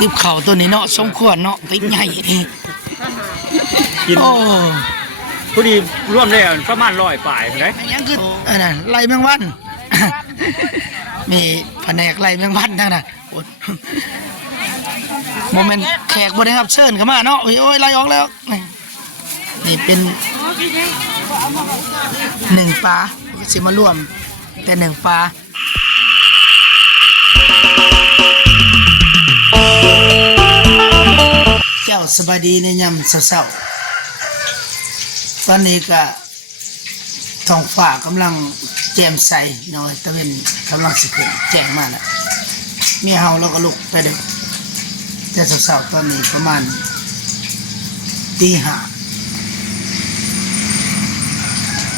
ติบเข่าตัวนี้เนาะสมควรเนาะติบใหญ่นี่ กิน โอ้ พอดีร่วมได้ประมาณ100 ป่ายเลย อันยังคืออันนั้นไล่แมงวัน มีแผนกไล่แมงวันทั้งนั้นโอ้โมเมนต์แขกบ่ได้รับเชิญเข้ามาเนาะโอ้ยไล่ออกแล้วนี่เป็นหนึ่งปลาสิมาร่วมแต่หนึ่งปลาเจ้าสบายดีในยามเช้าๆตอนนี้ก็ท้องฟ้ากำลังแจ่มใสน้อยตะเวนกำลังสิขึ้นแจ้งมาแล้วมีเฮาแล้วก็ลุกไปเด้อแต่เช้าๆตอนนี้ประมาณตีห้า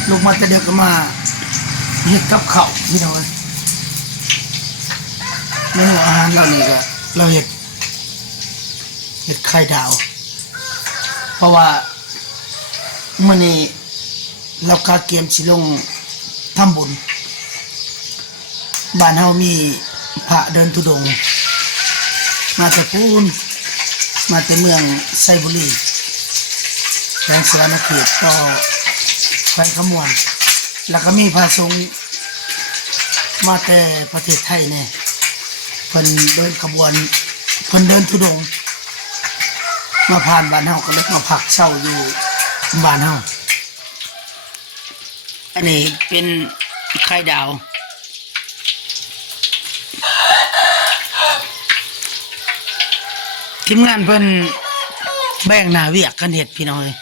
ลูกมาแต่เด็กก็มาเฮ็ดกับข้าวพี่น้องเมนูอาหารเรานี่ก็เราเฮ็ดไข่ดาวเพราะว่ามื้อนี้เรากาเกียมสิลงทำบุญบ้านเฮามีพระเดินธุดงค์มาจากพูนมาจากเมืองไซบุรีแขวงสวรรณเขตต่อแขวงขมวนแล้วก็มีพระสงฆ์มาแต่ประเทศไทยเนี่ยเพิ่นเดินขบวนเพิ่นเดินธุดงค์มาผ่านบ้านเฮาก็เลยมาพักเช่าอยู่บ้านเฮาอันนี้เป็นไข่ดาวทีมงานเพิ่นแบ่งหน้าเวียกกันเฮ็ดพี่น้องเอ้ย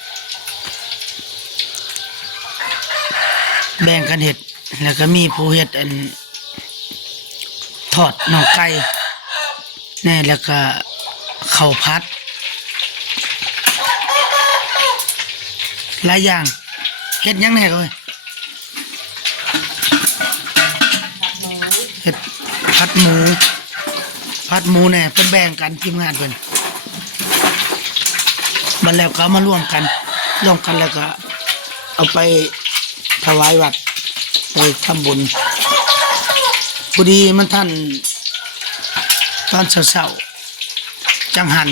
แบ่งกันเฮ็ดแล้วก็มีผู้เฮ็ดอันทอดน่องไก่แน่แล้วก็ข้าวผัดหลายอย่างเฮ็ดหยังแน่ก็เว้ยเฮ็ดผัดหมูแน่เพิ่นแบ่งกันทีมงานเพิ่นบัดแล้วก็เอามารวมกันแล้วก็เอาไปถวายวัดไปทำบุญพอดีมันท่านตอนเช้าๆจังหัน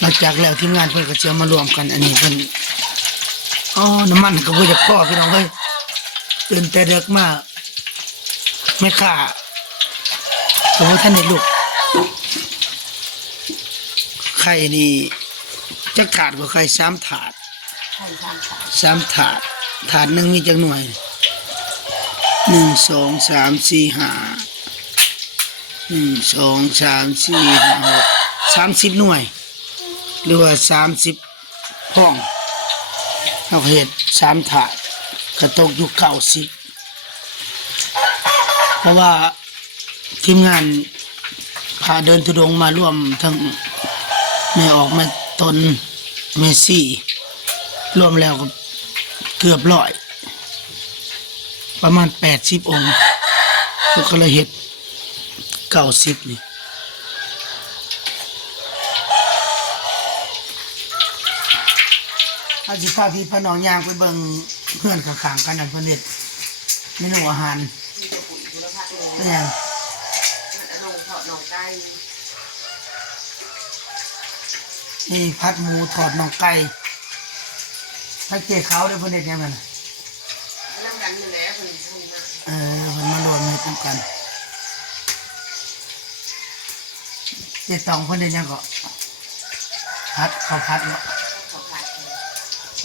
หลังจากแล้วทีมงานเพิ่นก็จะมารวมกันอันนี้เพิ่นน้ำมันก็บ่จะพอพี่น้องเอ้ยตื่นแต่เด็กมาไม่ค่าสมมุติท่านได้ลูกไข่นี่จะขาดกว่าไข่3 ถาดถาดหนึ่งมีจักหน่วย1 2 3 4 5 1 2 3 4 5 6 30 หน่วยหรือว่า30ห้องเราเฮ็ด3 ถาดก็ตกอยู่90เพราะว่าทีมงานพาเดินธุดงค์มาร่วมทั้งแม่ออกแม่ตนแม่ซี่รวมแล้วก็เกือบ100ประมาณ80 องค์ก็เลยเฮ็ด90นี่อาสิพาพี่พน้องย่างไปเบิ่งเพื่อนข้างๆกันนั่นเพิ่นเฮ็ดเมนูอาหารเป็นหยังนี่ผัดหมูทอดน่องไก่ถ้าเจ๊ขาวเด้อเพิ่นเฮ็ดหยังนั่นน่ะนำกันอยู่แล้วเพิ่นเพิ่นมารวมเฮ็ดนำกันเจ๊ตองเพิ่นเฮ็ดหยังก็ผัดข้าวผัดเนาะ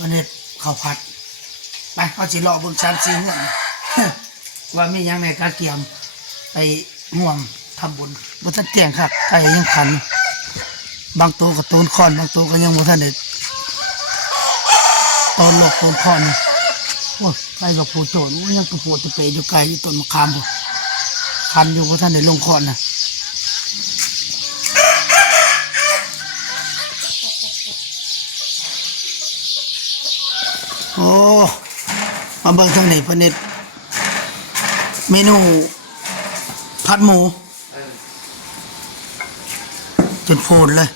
มันเฮ็ดข้าวผัดไปเขาสิรอเบิ่ง3-4เฮือน ว่ามีหยังในกะเกียมไปร่วมทำบุญบ่ทันแจ้งครับไก่ยังขันบางตัวก็โตนค้อนบางตัวก็ยังบ่ทันได้ตอนหลอกตอนค้อนโอ้ยไก่กับผู้โจรยังกระโปดตะเปอยู่ไกลอยู่ต้นมะขามพุ่นคันอยู่บ่ทันได้ลงค้อนน่ะโอ้มาเบิ่งทางนี้เพิ่นเฮ็ดเมนูผัดหมูจนโพดเลย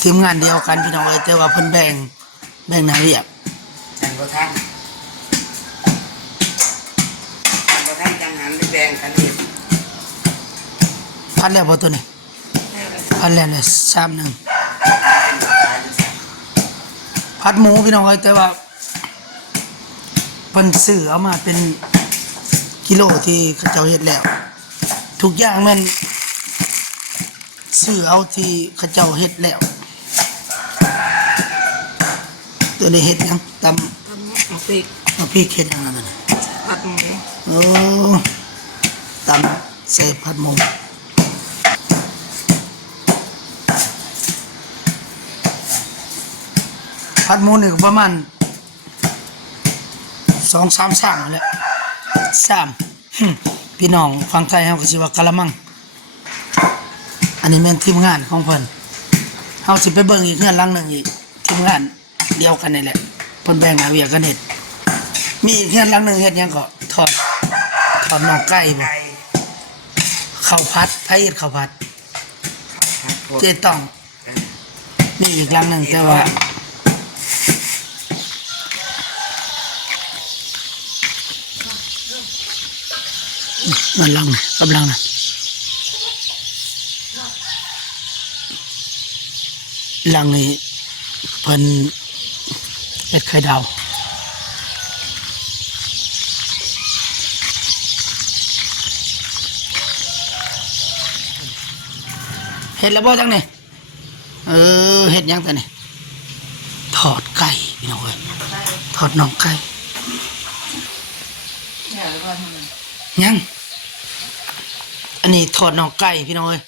ทีมงานเดียวกันพี่น้องเอ้ยแต่ว่าเพิ่นแบ่งหน้าเวียกจังบ่ทันจังหันได้แบ่งกันเฮ็ด พัดแล้วบ่ตัวนี้พัดแล้วเลย3-1พัดหมูพี่น้องเอ้ยแต่ว่าเพิ่นซื้อเอามาเป็นกิโลที่เขาเจ้าเฮ็ดแล้วทุกอย่างแม่นซื้อเอาที่เขาเจ้าเฮ็ดแล้วตัวนี้เฮ็ดหยังตำ เอาปีก เอาพริกเฮ็ดหยังนั่นน่ะ ผัดหมู โอ้ตำใส่ผัดหมูผัดหมูนี่ก็ประมาณ2-3สั่งนั่นแหละพี่น้องฟังไทยเฮาก็สิว่ากะละมังอันนี้แม่นทีมงานของเพิ่นเฮาสิไปเบิ่งอีกเฮือนหลังหนึงอีกทีมงานเดียวกันนี่แหละเพิ่นแบ่งหน้าเวียกกันเฮ็ดมีอีกเฮือนหลังหนึงเฮ็ดหยังก็ทอดน่องไก่บ่ข้าวผัดไผเฮ็ดข้าวผัดเจต้องมีอีกหลังหนึงแต่ว่ามันลังกำลังนะลังนี้เพิ่นเฮ็ดไข่ดาวเฮ็ดแล้วบ่จังนี่เฮ็ดหยังตัวนี่ทอดไก่พี่น้องเอ้ยทอดน่องไก่ยังอันนี้ทอดน่องไก่พี่น้องเอ้ย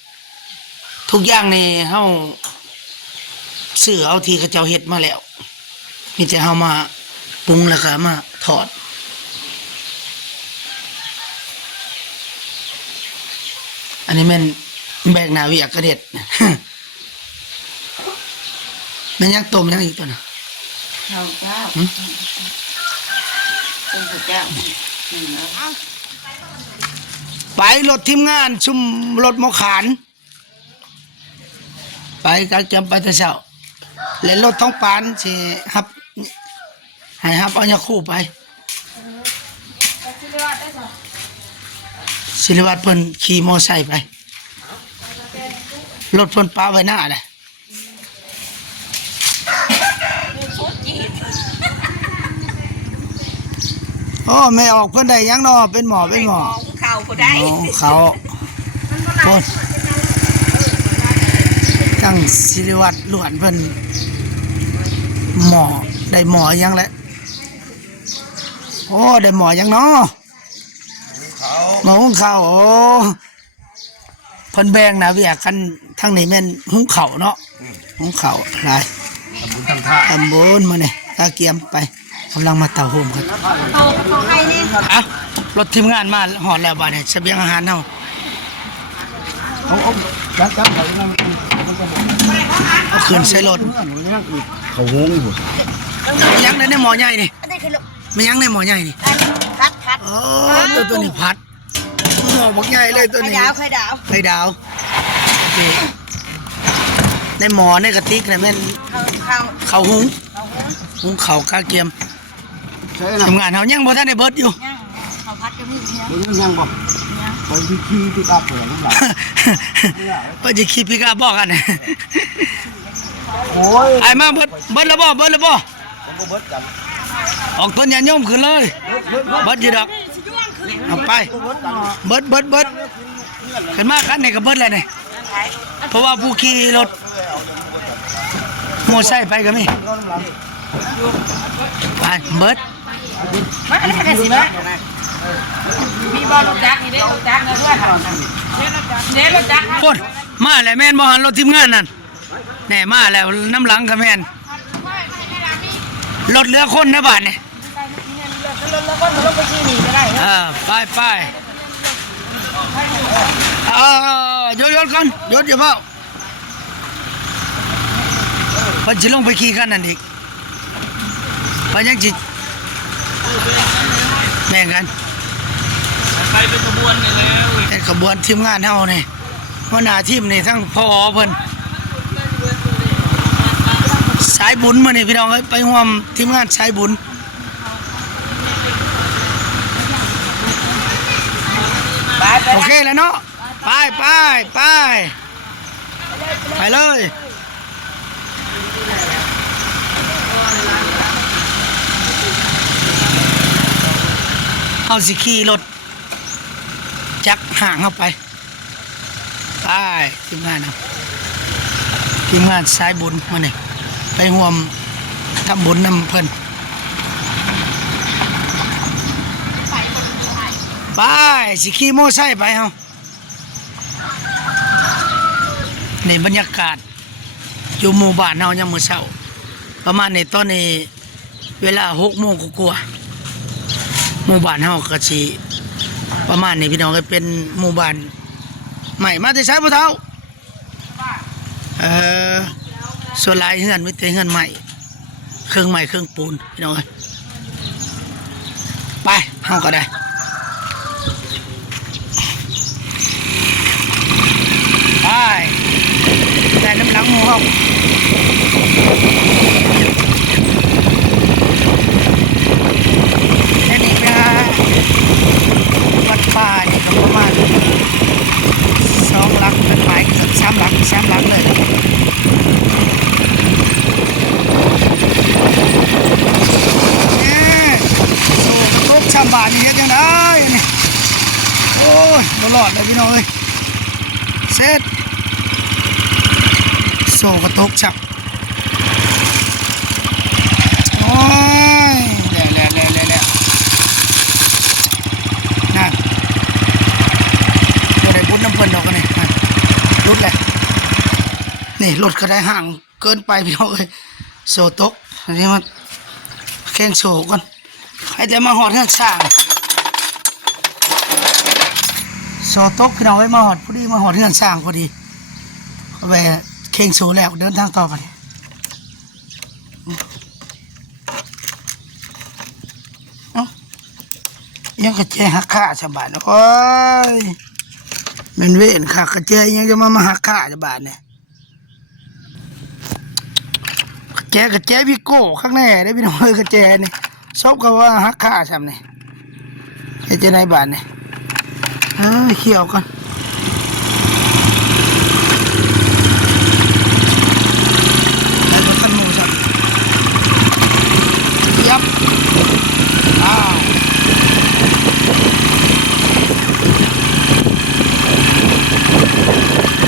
ทุกอย่างนี่เฮาซื้อเอาที่เขาเจ้าเฮ็ดมาแล้วมีแต่เฮามาปรุงแล้วก็มาทอดอันนี้แม่นแบกหน้าเวียกกระเด็ด แม่นยังต้มยังอีกตัวน่ะ ข้าวเจ้าเป็นข้าวเจ้าแล้ว ไปรถทีมงานชุมรถหมอขานไปกันจำไปแต่เช้าเล่นรถท้องปานสิครับให้ครับเอายาคู่ไปศิริวัตรเพิ่นขี่มอไซค์ไปรถเพิ่นป้าไว้หน้าเลยโอ้ไม่ออกเพิ่นได้ยังเนาะเป็นหมอเป็นหมอ ข้าวก็ได้ อ๋อเขาโอ้ตั้งศิริวัตรล้วนเพิ่นหมอได้หมอยังแหละโอ้ได้หมอยังเนาะหมอหุงข้าวโอ้เพิ่นแบ่งนะเวียกกันทั้งนี้แม่นหุงข้าวเนาะหุงข้าวหลายตำบลมาเนี่ยตาเกียมไปกำลังมาเต่าโฮมกัน เอาให้นี่ อ่ะรถทีมงานมาหอดแล้วบ้านเนี่ยเสบียงอาหารเฮาเอาขึ้นใส่รถ เขางงอยู่ ยังในหม้อใหญ่นี่ อันนี้คือ ไม่ยังในหม้อใหญ่นี่ พัด โอ้ตัวนี้ผัดหม้อบักใหญ่เลยตัว ไข่ นี้ ดาวไข่ดาว ไข่ดาวนี่ในหม้อในกระติกนี่แม่น ข้าว ข้าวหุงข้าวกาเกียมทำงานเฮายังบ่ทันได้เบิดอยู่ ย่างข้าวผัดก็มีเนี้ย เดี๋ยวยังบ่ไปที่ขี้ที่กลับเหมือนหลัง ว่าจะขี่พิกาบอกกันเนี่ย โอ้ย ไอ้มาเบิดแล้วบ่ผมก็เบิดกัน ออกต้นยาโยมขึ้นเลยเบิดอยู่ดอกเอาไปเบิดขึ้นมากันนี่ก็เบิดเลยเนี่ยเพราะว่าผู้ขี่รถโมอไซค์ไปก็มีไปเบิด มันอะไรกันสินะมีบอลรถจักรนี่เด้รถจักรนะด้วยค่ะเด้รถจักร พุ่นมาแล้วแม่นบ่หันรถทีมงานนั่นแน่มาแล้วน้ำหลังก็แม่นรถเหลือคนนะบ้านนี่ แล้วก็ลงไปขี่หนีก็ได้ ไปหยุดก่อนหยุดอย่าเพิ่งเพิ่นสิลงไปขี่กันนั่นอีกเพิ่นยังสิแบ่งกันไปเป็นขบวนนี่แล้วเป็นขบวนทีมงานเฮานี่หัวหน้าทีมนี่ทั้งพ่อเพิ่นสายบุญมื้อนี้พี่น้องเอ้ยไปร่วมทีมงานสายบุญโอเคแล้วเนาะ ไปไปไปไปเลยเอาสิขี่รถจักห่างเข้าไปไปทีมงานเอาทีมงานสายบุญมาเนี่ยไปห่วมทำบุญนำเพิ่นไปสิขี่โม่ไซค์ไปเฮาในบรรยากาศอยู่หมู่บ้านเฮายังมื้อเช้าประมาณในตอนนี้เวลา6 โมงกว่าหมู่บ้านเฮาก็สิประมาณนี้พี่น้องก็เป็นหมู่บ้านใหม่มาแต่ไสบ่เฒ่าส่วนหลายเฮือนมีแต่เฮือนใหม่เครื่องใหม่เครื่องปูนพี่น้องเอ้ยไปเฮาก็ได้ไปแต่น้ำหลังหมู่เฮาแค่นี้ไปหาวัดป่านี่ก็ประมาณ2 หลักเป็นหมายเกือบ3 หลัก3 หลักเลยโซ่กระทบชาวบ้านนี่เฮ็ดจังได๋นี่โอ้ยบ่รอดเลยพี่น้องเอ้ยเสร็จโซ่กระทบชับโอ้ยแหละนั่นบ่ได้บุญน้ำเพิ่นดอกกันนี่รถแหละนี่รถก็ได้ห่างเกินไปพี่น้องเอ้ยโซ่ตกอันนี้มันแข่งโซ่ก่อนให้แต่มาหอดเฮือนสร้างโซ่ตกพี่น้องไว้มาหอดพอดีมาหอดเฮือนสร้างพอดีเอาไปแข่งโซ่แล้วเดินทางต่อไปเอ้ายังกระเจหักขาชาวบ้านโอ้ยเป็นเวรขากระเจยังจะมาหักขาชาวบ้านเนี่ยกระเจพี่โก้ข้างในได้พี่น้องเอ้ยกระเจนี่ชอบก็ว่าหักขาซ้ำนี่ไอ้เจในบ้านนี่เขี่ยวกันไอ้พวกขันหมูซ้ำยับ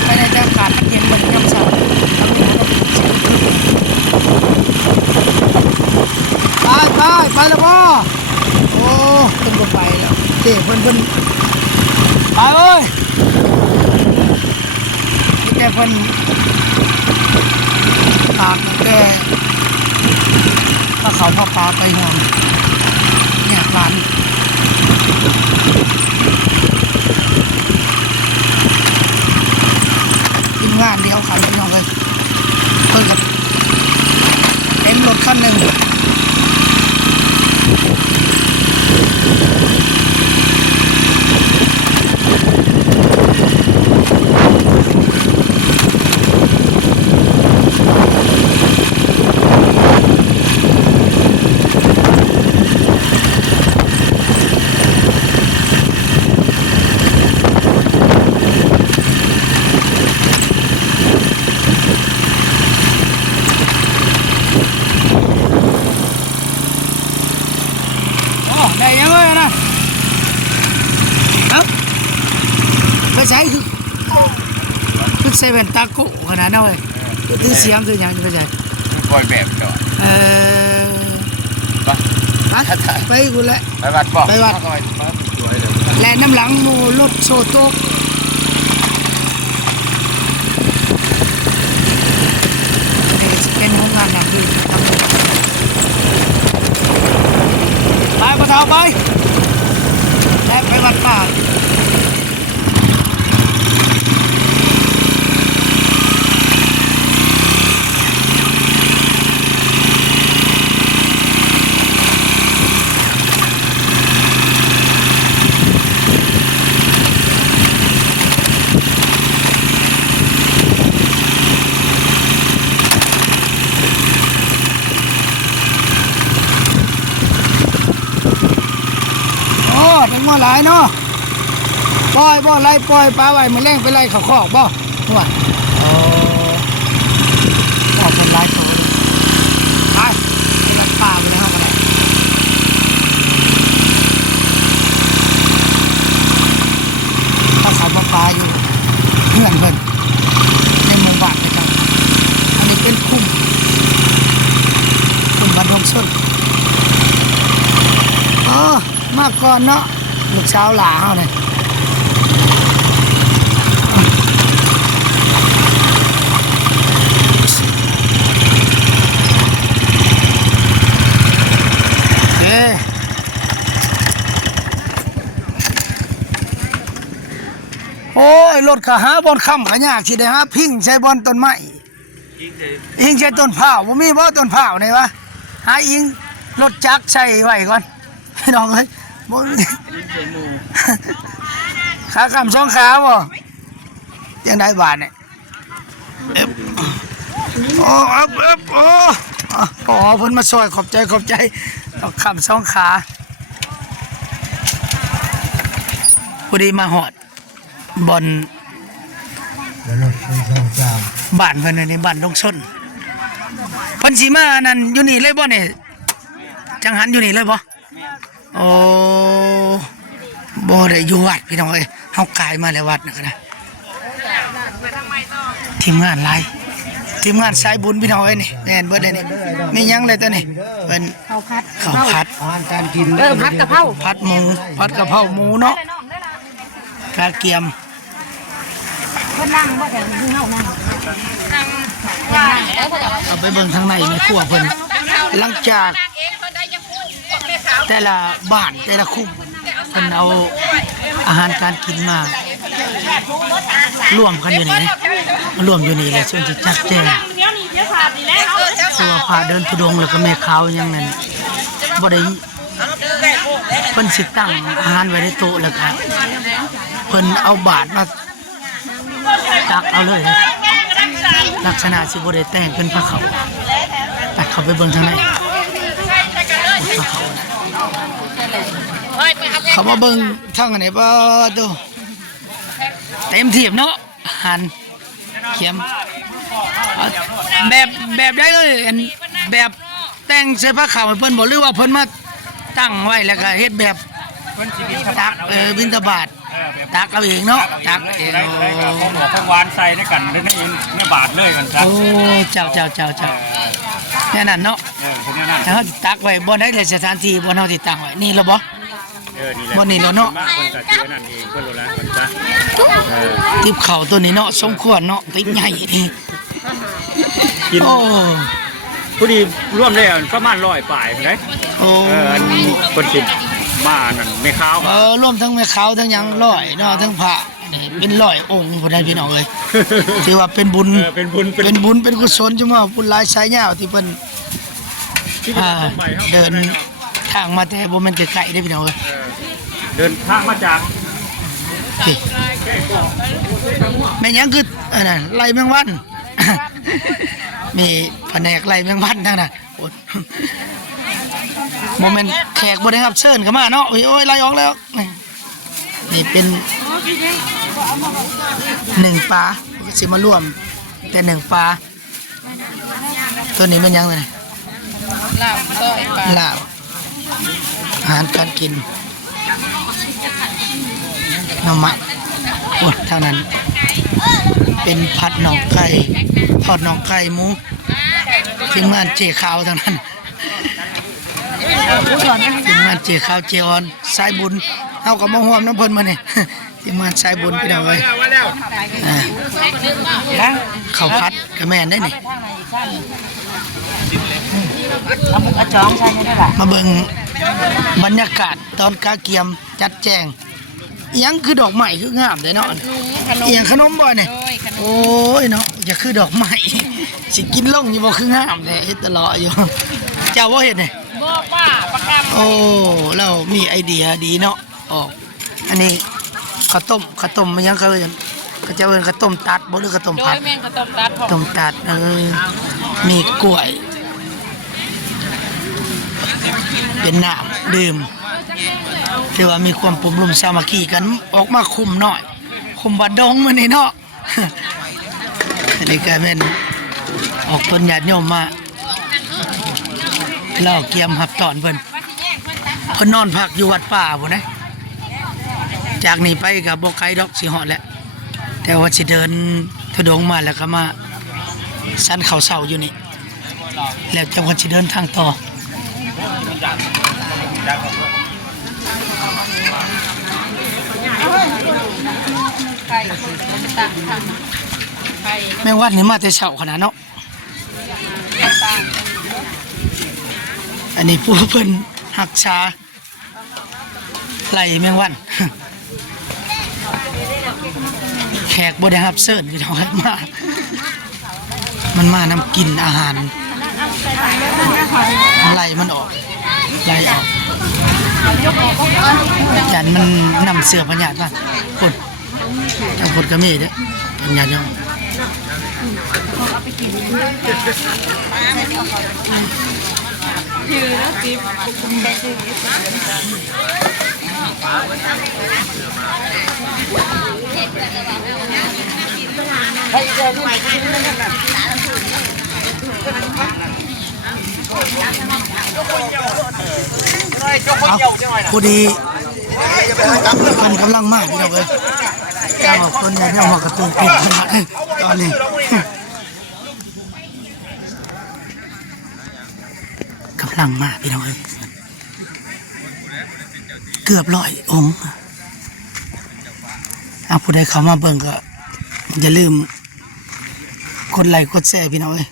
ไปในอากาศเย็นเหมือนยำเสาไปแล้วพ่อโอ้เพิ่นบ่ไปแล้วเจ้เพิ่นไปเอ้ยนี่แกเพิ่นตากแกถ้าเขาพาปลาไปห่วงเนี่ยร้านทีมงานเดียวกันพี่น้องเลยเพิ่นกับเต็มรถคันหนึ่งได้ยังเลยนะครับไปใช้คือใส่แว่นตาโก้ขนาดนั้นเลยคือเสียงคือยังไปใช้ปล่อยแบบก่อนไปกูแหละไปวัดบ่ไปวัดและน้ำหลังโมรถโซโต้เป็นโรงงานหนังดีไปมาเท้าไปแล้วไปวัดป่าเป็นว่าหลายเนาะไป ปล่อยบ่ไล่ปล่อยปลาไว้มื้อแรงไปไล่เขาคอกบ่หัวอ๋อบอกมันไล่เขาเลยไปไล่ปลาไปเลยเฮาก็ได้ถ้าเขามาปลาอยู่เพื่อนเพิ่นในหมู่บ้านนะครับอันนี้เป็นคุ้มบ้านดงส้นมาก่อนเนาะลูกสาวหลาเฮาเนี่ยโอ้ยรถก็หาบอนค่ำก็ยากสิได้หาพิงใช้บอนต้นไม้อิงใช้ต้นเผาบ่มีบ่ต้นเผานี่วะหาอิงรถจักรใส่ไว้ก่อนพี่น้องเอ้ยบ่มีขากำสองขาบ่ยังได้บาทเนี่ยโอ้อับโอ้เพิ่นมาซอยขอบใจต้องคำสองขาพอดีมาหอดบอนบ้านเพิ่นนี่บ้านดงส้นเพิ่นสิมานั่นอยู่นี่เลยบ่เนี่ยจังหันอยู่นี่เลยบ่โอ้บ่ได้อยู่วัดพี่น้องเอ้ยเฮากายมาแล้ววัดนะทีมงานหลายทีมงานสายบุญพี่น้องเอ้ยนี่แม่นเบิดเลยนี่มีหยังเลยตัวนี้เพิ่นข้าวผัดอาหารการกินผัดกะเพราผัดหมูผัดกะเพราหมูเนาะกระเกียมเพิ่นนั่งบ่แต่คือเฮานั่งเอาไปเบิ่งทางในในครัวเพิ่นหลังจากแต่ละบ้านแต่ละคุ้มเพิ่นเอาอาหารการกินมารวมกันอยู่นี่รวมอยู่นี่แหละส่วนที่จัดแจงตัวพาเดินทุดงแล้วก็แม่ขาวยังนั้นบ่ได้เพิ่นสิตั้งอาหารไว้ในโต๊ะแล้วก็เพิ่นเอาบาตรมาตักเอาเลยลักษณะสิบ่ได้แต่งเป็นพระเขาตัดเข้าไปเบิ่งทางในเขามาเบิ่งทางอันนี้บ่ดูเต็มทีบเนาะหันเข็มแบบได้เลยแบบแต่งเสื้อผ้าขาวเพิ่นบ่หรือว่าเพิ่นมาตั้งไว้แล้วก็เฮ็ดแบบตักบิณฑบาตตักเอาเองเนาะตักเองทั้งวานใส่ในกันหรือในบาทเลยกันครับโอ้เจ้าแน่นั่นเนาะถ้าเขาตักไว้บ่ได้เลยสถานที่บ่เฮาสิตั้งไว้นี่ล่ะบ่บ่นี่เนาะคนตัดเชื้อนั่นเองเพิ่นรู้แล้วจ้ะติบเข่าตัวนี้เนาะสมควรเนาะติบใหญ่นี่กินพอดีร่วมได้ประมาณ100ปลายได้โอ้อันคนกินมานั่นไม่ขาวรวมทั้งแม่ขาวทั้งหยัง100เนาะทั้งพระนี่เป็น100องค์พุ่นได้พี่น้องเอ้ยถือว่าเป็นบุญเป็นกุศลจุ่มาบุญหลายสายยาวที่เพิ่นเดินทางมาแต่บ่แม่นไกลๆได้พี่น้องเอ้ยเดินทางมาจากแม่ยังคืออันนั้นไล่แมงวันมีแผนกไล่แมงวันทั้งนั้นโมเมนต์แขกบ่ได้รับเชิญเข้ามาเนาะโอ้ยไล่ออกแล้วนี่เป็น1ปลาสิมาร่วมแต่1ปลาตัวนี้เป็นยังไงลาบอาหารการกินน้ำมันโอ้เท่านั้นเป็นผัดหนองไก่ทอดหนองไก่หมูทีมงานเจ๊ขาวทั้งนั้นทีมงานเจ๊ขาวเจออนสายบุญเอากับมาห่วมน้ำเพิ่นมาเนี่ยทีมงานสายบุญพี่น้องเอ้ยข้าวผัดกระแมนได้นี่มาเบิ่งบรรยากาศตอนกาเกียมจัดแจงยังคือดอกไม้คืองามเลยเนาะอย่างขนมบ่เนี่ยโอ้ยเนาะจะคือดอกไม้สิกินล่องอยู่บ่คืองามเลยเฮ็ดตลอดอยู่เจ้าว่าเฮ็ดเนี่ยบ่ป้าประกำโอ้เรามีไอเดียดีเนาะออกอันนี้ข้าวต้มมันยังเขาเอิ้นก็จะเอิ้นข้าวต้มตัดบ่หรือข้าวต้มผัดโดยแม่นข้าวต้มตัดต้มตัดมีกล้วยเป็นน้ำดื่ม ถือว่ามีความปุ่มลุมสามัคคีกันออกมาคุมหน่อยคุมบัดดงมื้อนี้เนาะ อันนี้ก็เป็นออกต้นญาติโยมมาเล่าเกียมหับตอนเพิ่นนอนพักอยู่วัดป่าพุ่นนะจากนี้ไปก็บ่ไกลดอกสิฮอดแล้วแต่ว่าสิเดินทุดงมาแล้วก็มาสันเขาเสาอยู่นี่แล้วจังหวัดสิเดินทางต่อแม่วัดนี่มาแต่เช้าขนาดเนาะอันนี้ผู้เพิ่นหักษาไล่แมงวัน แขกบ่ได้รับเชิญพี่น้องมามันมานำกินอาหารไล่มันออกไล่ออกยันมันนำเสือพญาติมาคนทางคนก็มีเด้อพญาติเนาะพอดีมันกำลังมากพี่น้องเอ้ยถ้าบอกคนเนี่ยเนี่ยหัวกระตุ้นปิดขนาดตอนนี้กำลังมากพี่น้องเอ้ยเกือบ100 องค์ผู้ใดเข้ามาเบิ่งก็อย่าลืมกดไลค์กดแชร์พี่น้องเอ้ย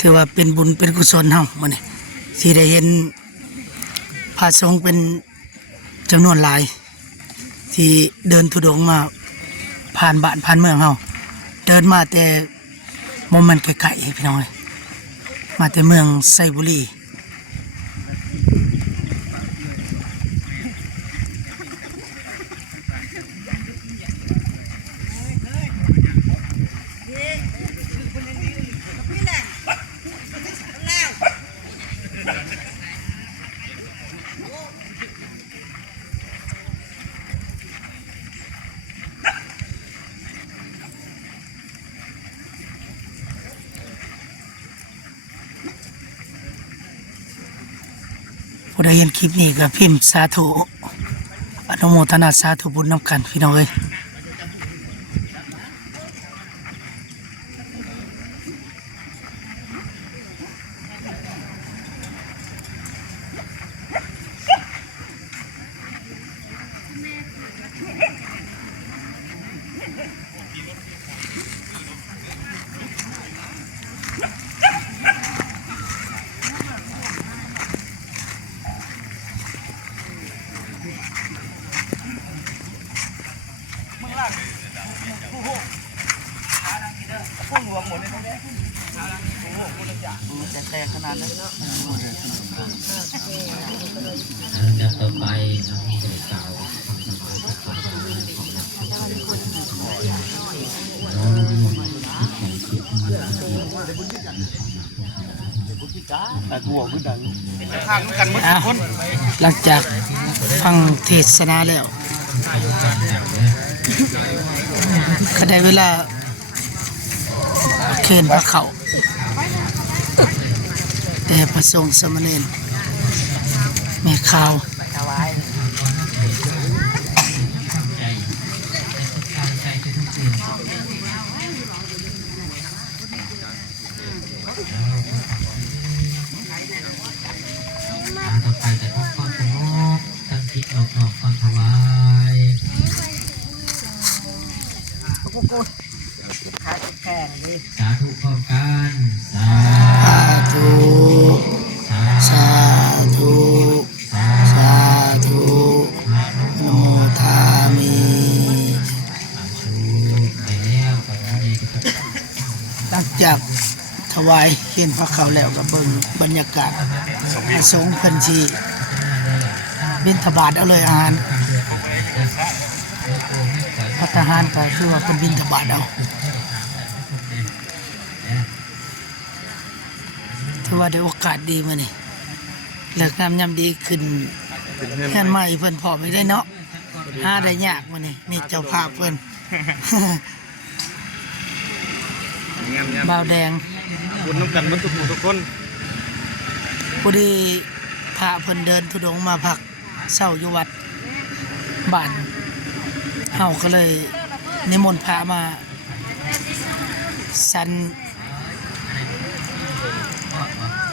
ถือว่าเป็นบุญเป็นกุศลเฮามื้อนี้ที่ได้เห็นพระสงฆ์เป็นจำนวนหลายที่เดินธุดงค์มาผ่านบ้านผ่านเมืองเฮาเดินมาแต่บ่แม่นไกลๆพี่น้องเอ้ยมาแต่เมืองไซบุรีผู้ใดเห็นคลิปนี้ก็พิมพ์สาธุอนุโมทนาสาธุบุญนำกันพี่น้องเอ้ยแต่ขนาดนั้นจะต่อไปเราจะกล่าวคำสมาธิของนักพุทธเราไม่หมดที่คิดหลังจากฟังเทศนาแล้วก็ได้เวลาเคนพระเขาแต่พระสงฆ์สมณเณรแม่ข่าวต่อไปจะทุกข้อสงบตั้งจิตออกความถวาย สาธุพร้อมกันสาธุสาธุสาธุโมทามิหลังจากถวายเขียนพระเขาแล้วก็เบิ่งบรรยากาศสงฆ์เพิ่นสิบิณฑบาตเอาเลยอาหารพระทหารก็คือว่าเป็นบิณฑบาตเอาถ ถือว่าได้โอกาสดีมื้อนี้เลิกงามยามดีขึ้นเฮือนใหม่เพิ่นพอไม่ได้เนาะหาได้ยากมื้อนี้นี่เจ้าภาพเพิ่น บ่าวแดง บุญน้ำกันมันทุกผู้ทุกคน พอดีพระเพิ่นเดินธุดงค์มาพักเช้าอยู่วัดบ้านเฮาก็เลยนิมนต์พระมาสัน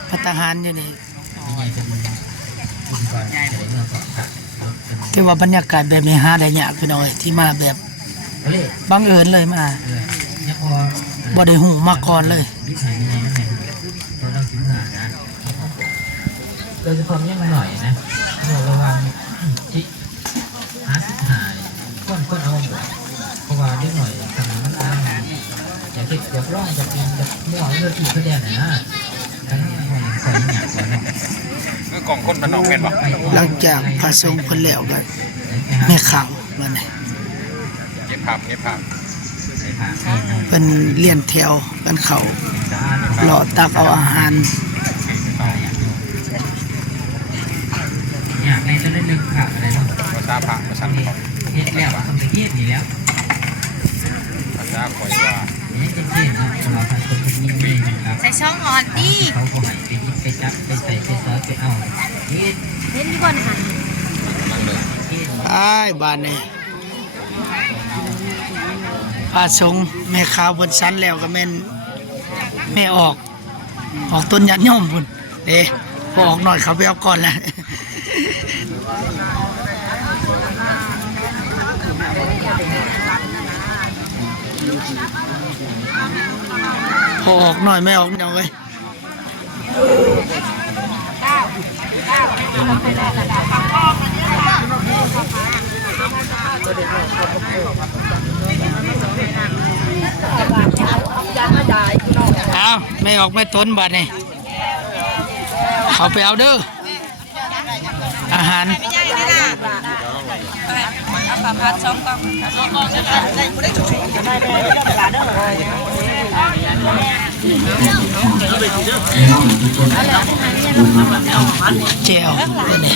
ภัตตาหารอยู่นี่แต่ว่าบรรยากาศแบบนี้หาได้ยากพี่น้อยที่มาแบบบังเอิญเลยมาบ่ได้หูมาก่อนเลย โดยเฉพาะยังหน่อยนะระวังจิหาสิหายคนเอาเพราะว่าเล็กหน่อยทำมันอ้างอย่าเก็บอย่าร่องอย่าปีนอย่ามั่วเลือดอีกก็แดงนะทั้งหน่อยใส่หนักกว่านั้น คือกล่องคนมันออกแม่นบ่ หลังจากพระสงฆ์เพิ่นแล้วก็แม่ข่าวมานี่ เก็บภาพ เพิ่นเลียนแถวกันเข้าเลาะตักเอาอาหาร อยากในจะได้นึกข่าวอะไรบ้าง ภาษาพระภาษาของ เฮ็ดแล้วทำตะเกียบนี่แล้ว ภาษาคอยว่า นี่จะเกียบนะเราทำคนคนนี้นี่นะครับ ใส่ช่องอ่อนดิ เขาก็ให้ไปยิบไปจับไปใส่ไปซอสไปเอาเฮ็ด เห็นอยู่บ่หัน อ้ายบ้านนี้พระสงฆ์แม่ข่าวเพิ่นสันแล้วก็แม่นแม่ออกต้นยันย่อมพุ่นเด้พอออกหน่อยเขาไปเอาก่อนแล้ว พอออกหน่อยไม่ออกเอาเลยเอาไม่ออกไม่ต้นบัดนี่เขาไปเอาเด้ออาหารเจียวนี่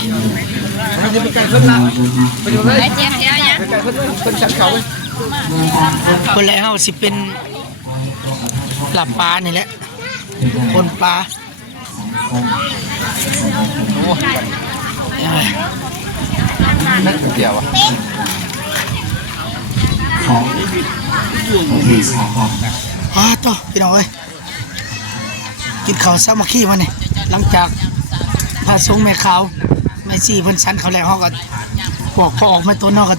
ไอ้เจี๊ยบเจี๊ยบเนี่ย คนแล้วเฮาสิเป็นหลับปลานี่แหละคนปลานั่นเกี่ยวอ่ะ ต่อพี่น้องเอ้ยกินข้าวสามัคคีมาเนี่ยหลังจากพระสงฆ์แม่ขาวแม่ซี่เพิ่นสันเขาแล้วเฮาก็พวกพอออกมาต้นเฮาก็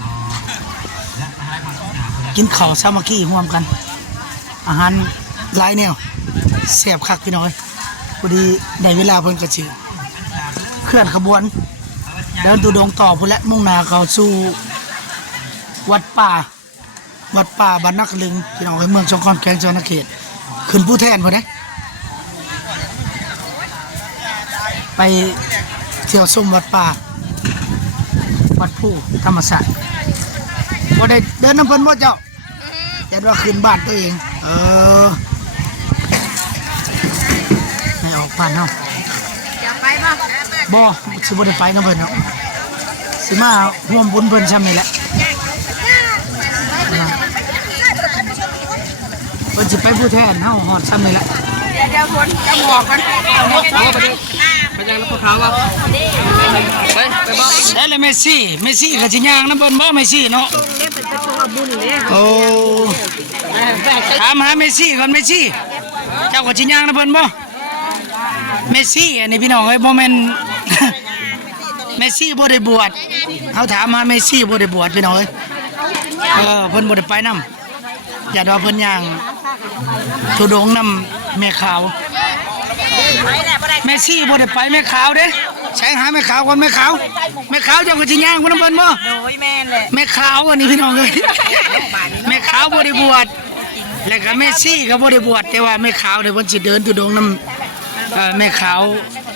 กินข้าวสามัคคีร่วมกัน อาหารหลายแนวแซ่บคักพี่น้องเอ้ยพอดีได้เวลาเพิ่นก็สิเคลื่อนขบวนเดินตุดงค์ต่อพุ่นและมุ่งหน้าเข้าสู่วัดป่าบ้านนักลึงพี่น้องเอ้ยเมืองสงขลาแขวงสวรรณเขตขึ้นผู้แทนพุ่นนะไปเที่ยวชมวัดป่าวัดผู้ธรรมศาสตร์บ่ได้เดินน้ำเพิ่นบ่เจ้าแต่ว่าขึ้นบ้านตัวเองให้ออกบ้านเฮา จะไปบ่ บ่สิบ่ได้ไปนำเพิ่นเนาะสิมาร่วมบุญเพิ่นซ้ำนี่แหละเพิ่นสิไปผู้แทนเฮาฮอดซ้ำนี่แหละ เดี๋ยวคนจะบอกกันเอาหมดเอาไปดิ แล้วเมสซี่ก็สิย่างนำเพิ่นบ่เมสซี่เนาะโอ้ถามหาเมสซี่ก่อนเมสซี่เจ้าก็สิย่างนำเพิ่นบ่เมสซี่อันนี้พี่น้องเอ้ยบ่แม่น เมสซี่บ่ได้บวชเฮาถามหาเมสซี่บ่ได้บวชพี่น้องเอ้ยเพิ่นบ่ได้ไปนำญาติว่าเพิ่นย่างธุดงค์นำแม่ขาวแม่ซี่บ่ได้ไปแม่ขาวเด้ใช้หาแม่ขาวก่อนแม่ขาวเจ้าก็สิย่างบ่นำเพิ่นบ่ โดยแม่นแหละ แม่ขาวอันนี้พี่น้องเอ้ยแม่ขาวบ่ได้บวชแล้วก็แม่ซี่ก็บ่ได้บวชแต่ว่าแม่ขาวเดี๋ยวเพิ่นสิเดินธุดงค์นำแม่ขาว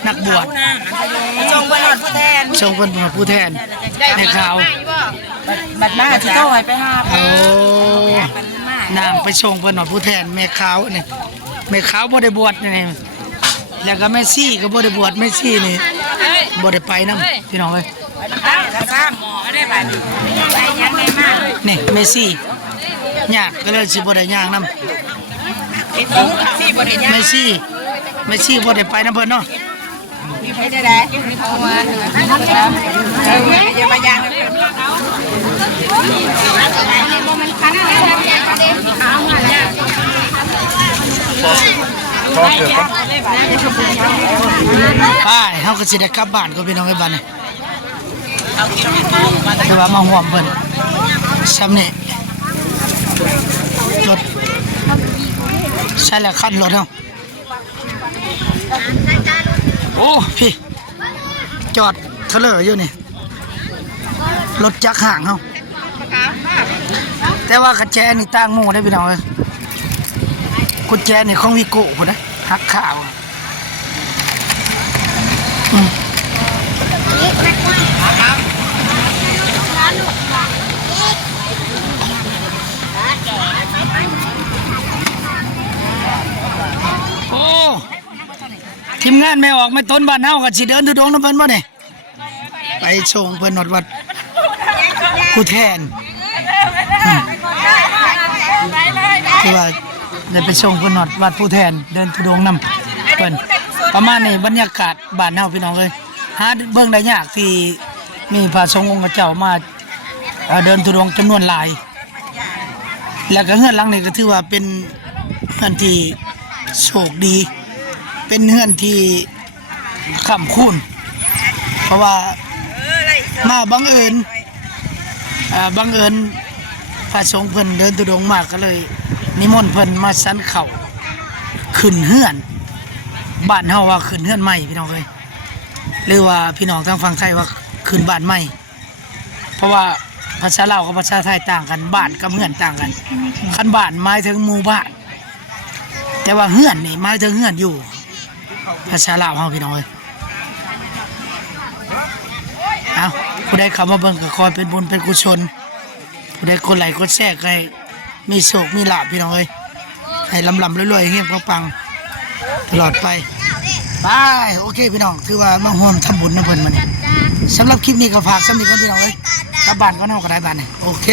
นักบวช จงประหลอดผู้แทน ส่งเพิ่นเป็นผู้แทนแม่ขาว บัดหน้าที่โตให้ไปหา โอ้นางไปส่งเพิ่นว่าผู้แทนแม่ขาวนี่แม่ขาวบ่ได้บวชนี่ แล้วก็เมสซี่ก็บ่ได้บวชเมสซี่นี่บ่ได้ไปนำพี่น้องเอ้ย ซ้ำหมอได้ไปไปยังไงมาก นี่เมสซี่ยากก็เลยสิบ่ได้ย่างนำ ที่บริญญา เมสซี่บ่ได้ไปนำเพิ่นเนาะ ไม่ได้ได้เอามาอย่ามายังมันคันเอามาเนี่ย ไปเฮาก็สิได้กลับบ้านก็พี่น้องเอ้ยบัดนี้แต่ว่ามาห่วมเพิ่นซ้ำนี่รถใช่แล้วคันรถเฮาโอ้พี่จอดเทเลอร์อยู่นี่รถจักรห่างเฮาแต่ว่ากระแจนี่ต่างหมู่ได้พี่น้องเอ้ยกุญแจนี่ของวิโก้พุ่นนะหักข่าวโอ้ทีมงานไม่ออกไม่ต้นบ้านเฮาก็สิเดินทุดงน้ำเพิ่นบ่นี่ไปส่งเพิ่นฮอดวัดผู้แทนที่ว่าได้ไปส่งเพิ่นฮอดวัดผู้แทนเดินทุดงนำเพิ่นประมาณนี้บรรยากาศบ้านเฮาพี่น้องเอ้ยหาเบิ่งได้ยากที่มีพระสงฆ์องค์เจ้ามาเดินทุดงจำนวนหลายแล้วก็เฮือนหลังนี้ก็ถือว่าเป็นเฮือนที่โชคดีเป็นเฮือนที่ค่ำคูณเพราะว่ามาบังเอิญพระสงฆ์เพิ่นเดินทุดงมาก็เลยนิมนต์เพิ่นมาสันเข่าขึ้นเฮือนบ้านเฮาว่าขึ้นเฮือนใหม่พี่น้องเอ้ยหรือว่าพี่น้องทางฝั่งไทยว่าขึ้นบ้านใหม่เพราะว่าภาษาลาวกับภาษาไทยต่างกันบ้านกับเฮือนต่างกันคันบ้านหมายถึงหมู่บ้านแต่ว่าเฮือนนี่หมายถึงเฮือนอยู่ภาษาลาวเฮาพี่น้องเอ้ยเอาผู้ใดเข้ามาเบิ่งก็ขอเป็นบุญเป็นกุศลผู้ใดกดไลค์กดแชร์ให้มีโชคมีลาภพี่น้องเอ้ยให้ลำรวยๆเฮียงปังๆตลอดไปไปโอเคพี่น้องถือว่ามาร่วมทำบุญนะเพิ่นมื้อนี้สำหรับคลิปนี้ก็ฝากสำหรับพี่น้องเอ้ยกลับบ้านก็เฮาก็ได้บ้านนี่โอเค